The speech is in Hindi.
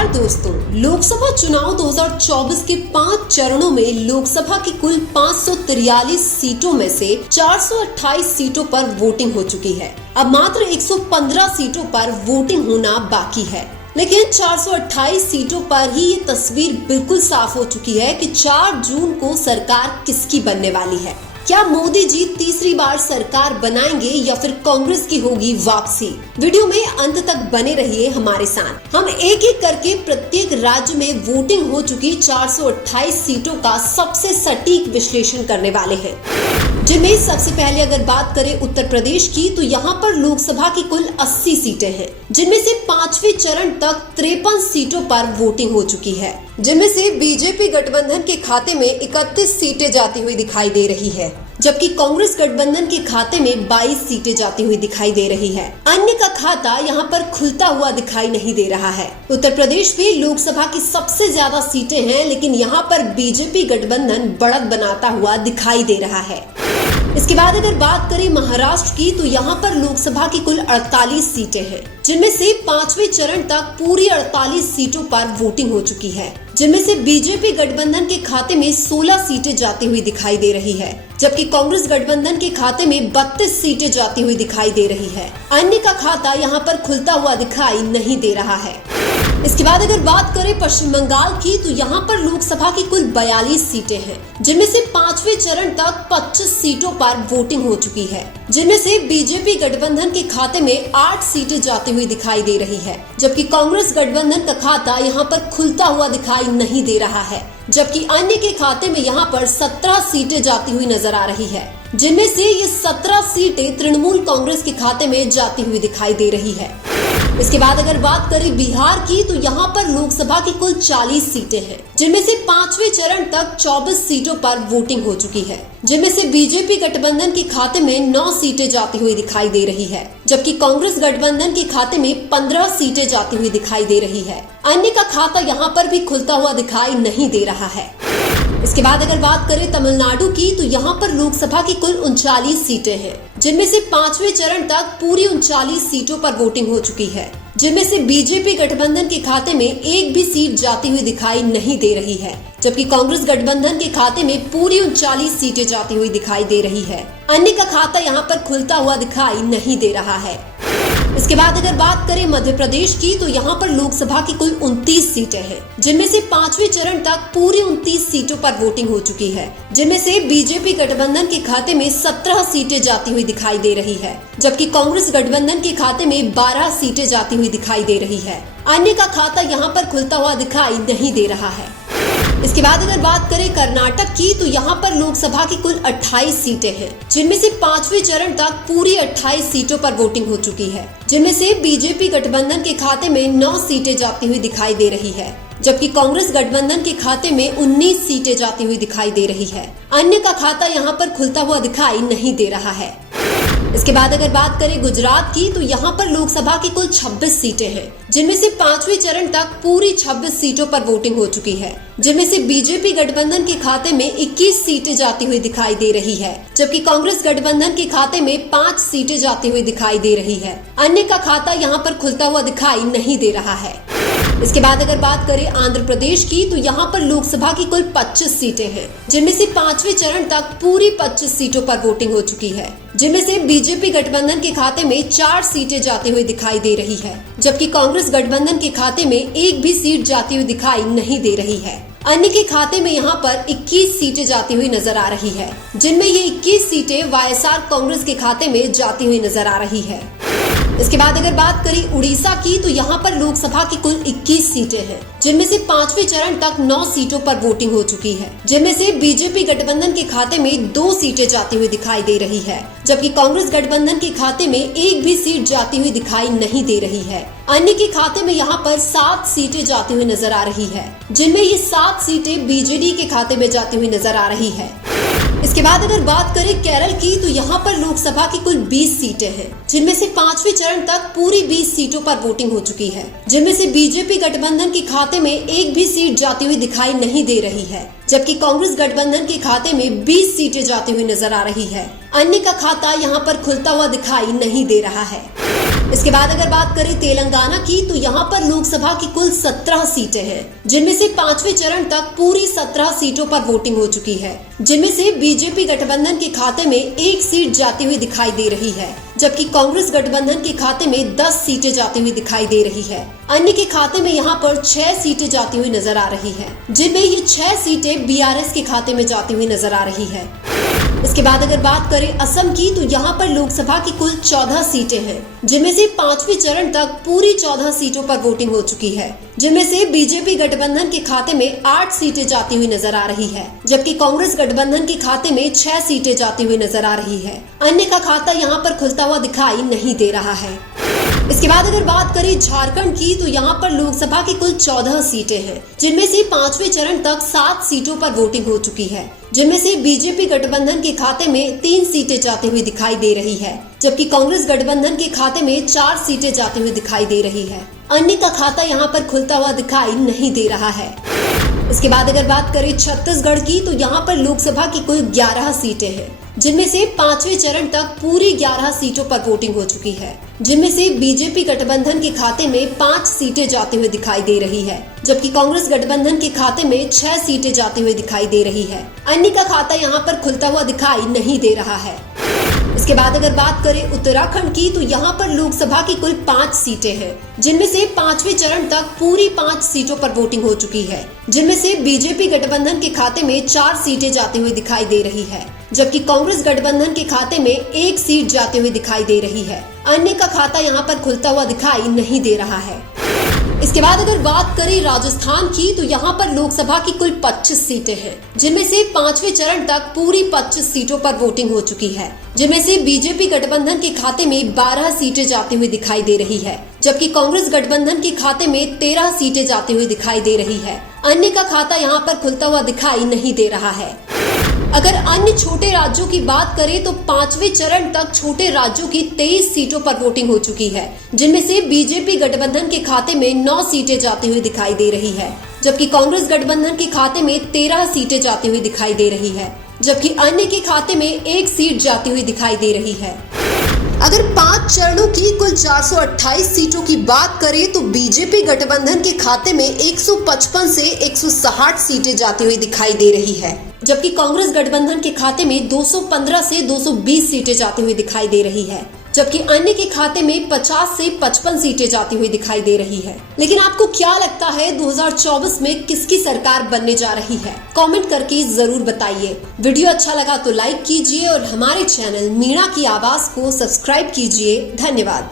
नमस्कार दोस्तों, लोकसभा चुनाव 2024 के 5 चरणों में लोकसभा की कुल 543 सीटों में से 428 सीटों पर वोटिंग हो चुकी है। अब मात्र 115 सीटों पर वोटिंग होना बाकी है, लेकिन 428 सीटों पर ही ये तस्वीर बिल्कुल साफ हो चुकी है कि 4 जून को सरकार किसकी बनने वाली है। क्या मोदी जी तीसरी बार सरकार बनाएंगे या फिर कांग्रेस की होगी वापसी? वीडियो में अंत तक बने रहिए हमारे साथ। हम एक एक करके प्रत्येक राज्य में वोटिंग हो चुकी 428 सीटों का सबसे सटीक विश्लेषण करने वाले हैं, जिनमें सबसे पहले अगर बात करें उत्तर प्रदेश की, तो यहाँ पर लोकसभा की कुल 80 सीटें हैं, जिनमें से 5वें चरण तक 53 सीटों पर वोटिंग हो चुकी है, जिनमें से बीजेपी गठबंधन के खाते में 31 सीटें जाती हुई दिखाई दे रही है, जबकि कांग्रेस गठबंधन के खाते में 22 सीटें जाती हुई दिखाई दे रही है। अन्य का खाता यहाँ पर खुलता हुआ दिखाई नहीं दे रहा है। उत्तर प्रदेश में लोकसभा की सबसे ज्यादा सीटें हैं, लेकिन यहाँ पर बीजेपी गठबंधन बढ़त बनाता हुआ दिखाई दे रहा है। इसके बाद अगर बात करें महाराष्ट्र की, तो यहाँ पर लोकसभा की कुल 48 सीटें हैं, जिनमें से 5वें चरण तक पूरी 48 सीटों पर वोटिंग हो चुकी है, जिनमें से बीजेपी गठबंधन के खाते में 16 सीटें जाती हुई दिखाई दे रही है, जबकि कांग्रेस गठबंधन के खाते में 32 सीटें जाती हुई दिखाई दे रही है। अन्य का खाता यहाँ पर खुलता हुआ दिखाई नहीं दे रहा है। इसके बाद अगर बात करें पश्चिम बंगाल की, तो यहाँ पर लोकसभा की कुल 42 सीटें हैं, जिनमें से 5वें चरण तक 25 सीटों पर वोटिंग हो चुकी है, जिनमें से बीजेपी गठबंधन के खाते में 8 सीटें जाती हुई दिखाई दे रही है, जबकि कांग्रेस गठबंधन का खाता यहाँ पर खुलता हुआ दिखाई नहीं दे रहा है, जबकि अन्य के खाते में यहाँ पर 17 सीटें जाती हुई नजर आ रही है, जिनमें से ये 17 सीटें तृणमूल कांग्रेस के खाते में जाती हुई दिखाई दे रही है। इसके बाद अगर बात करें बिहार की, तो यहाँ पर लोकसभा की कुल 40 सीटें हैं, जिनमें से 5वें चरण तक 24 सीटों पर वोटिंग हो चुकी है, जिनमें से बीजेपी गठबंधन के खाते में 9 सीटें जाती हुई दिखाई दे रही है, जबकि कांग्रेस गठबंधन के खाते में 15 सीटें जाती हुई दिखाई दे रही है। अन्य का खाता यहाँ पर भी खुलता हुआ दिखाई नहीं दे रहा है। इसके बाद अगर बात करें तमिलनाडु की, तो यहाँ पर लोकसभा की कुल 39 सीटें हैं, जिनमें से 5वें चरण तक पूरी 39 सीटों पर वोटिंग हो चुकी है, जिनमें से बीजेपी गठबंधन के खाते में एक भी सीट जाती हुई दिखाई नहीं दे रही है, जबकि कांग्रेस गठबंधन के खाते में पूरी 39 सीटें जाती हुई दिखाई दे रही है। अन्य का खाता यहाँ पर खुलता हुआ दिखाई नहीं दे रहा है। इसके बाद अगर बात करें मध्य प्रदेश की, तो यहाँ पर लोकसभा की कुल 29 सीटें हैं, जिनमें से 5वें चरण तक पूरी 29 सीटों पर वोटिंग हो चुकी है, जिनमें से बीजेपी गठबंधन के खाते में 17 सीटें जाती हुई दिखाई दे रही है, जबकि कांग्रेस गठबंधन के खाते में 12 सीटें जाती हुई दिखाई दे रही है। अन्य का खाता यहाँ पर खुलता हुआ दिखाई नहीं दे रहा है। इसके बाद अगर बात करें कर्नाटक की, तो यहाँ पर लोकसभा की कुल 28 सीटें हैं, जिनमें से 5वें चरण तक पूरी 28 सीटों पर वोटिंग हो चुकी है, जिनमें से बीजेपी गठबंधन के खाते में 9 सीटें जाती हुई दिखाई दे रही है, जबकि कांग्रेस गठबंधन के खाते में 19 सीटें जाती हुई दिखाई दे रही है। अन्य का खाता यहाँ पर खुलता हुआ दिखाई नहीं दे रहा है। इसके बाद अगर बात करें गुजरात की, तो यहाँ पर लोकसभा की कुल 26 सीटें हैं, जिनमें से 5वें चरण तक पूरी 26 सीटों पर वोटिंग हो चुकी है, जिनमें से बीजेपी गठबंधन के खाते में 21 सीटें जाती हुई दिखाई दे रही है, जबकि कांग्रेस गठबंधन के खाते में 5 सीटें जाती हुई दिखाई दे रही है। अन्य का खाता यहाँ पर खुलता हुआ दिखाई नहीं दे रहा है। इसके बाद अगर बात करें आंध्र प्रदेश की, तो यहाँ पर लोकसभा की कुल 25 सीटें हैं, जिनमें से 5वें चरण तक पूरी 25 सीटों पर वोटिंग हो चुकी है, जिनमें से बीजेपी गठबंधन के खाते में 4 सीटें जाती हुई दिखाई दे रही है, जबकि कांग्रेस गठबंधन के खाते में एक भी सीट जाती हुई दिखाई नहीं दे रही है। अन्य के खाते में यहाँ पर 21 सीटें जाती हुई नजर आ रही है, जिनमें ये 21 सीटें वाईएसआर कांग्रेस के खाते में जाती हुई नजर आ रही है। इसके बाद अगर बात करें उड़ीसा की, तो यहाँ पर लोकसभा की कुल 21 सीटें हैं, जिनमें से 5वें चरण तक 9 सीटों पर वोटिंग हो चुकी है, जिनमें से बीजेपी गठबंधन के खाते में 2 सीटें जाती हुई दिखाई दे रही है, जबकि कांग्रेस गठबंधन के खाते में एक भी सीट जाती हुई दिखाई नहीं दे रही है। अन्य के खाते में यहाँ पर 7 सीटें जाती हुई नजर आ रही है, जिनमें ये 7 सीटें बीजेडी के खाते में जाती हुई नजर आ रही है। इसके बाद अगर बात करें केरल की, तो यहाँ पर लोकसभा की कुल 20 सीटें हैं, जिनमें से 5वें चरण तक पूरी 20 सीटों पर वोटिंग हो चुकी है, जिनमें से बीजेपी गठबंधन के खाते में एक भी सीट जाती हुई दिखाई नहीं दे रही है, जबकि कांग्रेस गठबंधन के खाते में 20 सीटें जाती हुई नजर आ रही है। अन्य का खाता यहाँ पर खुलता हुआ दिखाई नहीं दे रहा है। इसके बाद अगर बात करें तेलंगाना की, तो यहाँ पर लोकसभा की कुल 17 सीटें हैं, जिनमें से 5वें चरण तक पूरी 17 सीटों पर वोटिंग हो चुकी है, जिनमें से बीजेपी गठबंधन के खाते में 1 सीट जाती हुई दिखाई दे रही है, जबकि कांग्रेस गठबंधन के खाते में 10 सीटें जाती हुई दिखाई दे रही है। अन्य के खाते में यहाँ पर 6 सीटें जाती हुई नजर आ रही है, जिनमें ये 6 सीटें बीआरएस के खाते में जाती हुई नजर आ रही है। इसके बाद अगर बात करें असम की, तो यहाँ पर लोकसभा की कुल 14 सीटें हैं, जिनमें से 5वें चरण तक पूरी 14 सीटों पर वोटिंग हो चुकी है, जिनमें से बीजेपी गठबंधन के खाते में 8 सीटें जाती हुई नजर आ रही है, जबकि कांग्रेस गठबंधन के खाते में 6 सीटें जाती हुई नजर आ रही है। अन्य का खाता यहाँ पर खुलता हुआ दिखाई नहीं दे रहा है। इसके बाद अगर बात करें झारखंड की, तो यहाँ पर लोकसभा की कुल 14 सीटें हैं, जिनमें से 5वें चरण तक 7 सीटों पर वोटिंग हो चुकी है, जिनमें से बीजेपी गठबंधन के खाते में 3 सीटें जाती हुई दिखाई दे रही है, जबकि कांग्रेस गठबंधन के खाते में 4 सीटें जाती हुई दिखाई दे रही है। अन्य का खाता यहाँ पर खुलता हुआ दिखाई नहीं दे रहा है। इसके बाद अगर बात करें छत्तीसगढ़ की, तो यहाँ पर लोकसभा की कुल 11 सीटें हैं, जिनमें से 5वें चरण तक पूरी 11 सीटों पर वोटिंग हो चुकी है, जिनमें से बीजेपी गठबंधन के खाते में 5 सीटें जाती हुई दिखाई दे रही है, जबकि कांग्रेस गठबंधन के खाते में 6 सीटें जाती हुई दिखाई दे रही है। अन्य का खाता यहाँ पर खुलता हुआ दिखाई नहीं दे रहा है। इसके बाद अगर बात करें उत्तराखंड की, तो यहाँ पर लोकसभा की कुल 5 सीटें हैं, जिनमें से 5वें चरण तक पूरी 5 सीटों पर वोटिंग हो चुकी है, जिनमें से बीजेपी गठबंधन के खाते में 4 सीटें जाती हुई दिखाई दे रही है, जबकि कांग्रेस गठबंधन के खाते में 1 सीट जाती हुई दिखाई दे रही है। अन्य का खाता यहाँ पर खुलता हुआ दिखाई नहीं दे रहा है। इसके बाद अगर बात करें राजस्थान की, तो यहाँ पर लोकसभा की कुल 25 सीटें हैं, जिनमें से 5वें चरण तक पूरी 25 सीटों पर वोटिंग हो चुकी है, जिनमें से बीजेपी गठबंधन के खाते में 12 सीटें जाती हुई दिखाई दे रही है, जबकि कांग्रेस गठबंधन के खाते में 13 सीटें जाती हुई दिखाई दे रही है। अन्य का खाता यहाँ पर खुलता हुआ दिखाई नहीं दे रहा है। अगर अन्य छोटे राज्यों की बात करें, तो 5वें चरण तक छोटे राज्यों की 23 सीटों पर वोटिंग हो चुकी है, जिनमें से बीजेपी गठबंधन के खाते में 9 सीटें जाती हुई दिखाई दे रही है, जबकि कांग्रेस गठबंधन के खाते में 13 सीटें जाती हुई दिखाई दे रही है, जबकि अन्य के खाते में 1 सीट जाती हुई दिखाई दे रही है। अगर 5 चरणों की कुल 428 सीटों की बात करें, तो बीजेपी गठबंधन के खाते में 155 से 160 सीटें जाती हुई दिखाई दे रही है, जबकि कांग्रेस गठबंधन के खाते में 215 से 220 सीटें जाती हुई दिखाई दे रही है, जबकि अन्य के खाते में 50 से 55 सीटें जाती हुई दिखाई दे रही है। लेकिन आपको क्या लगता है 2024 में किसकी सरकार बनने जा रही है? कमेंट करके जरूर बताइए। वीडियो अच्छा लगा तो लाइक कीजिए और हमारे चैनल मीणा की आवाज को सब्सक्राइब कीजिए। धन्यवाद।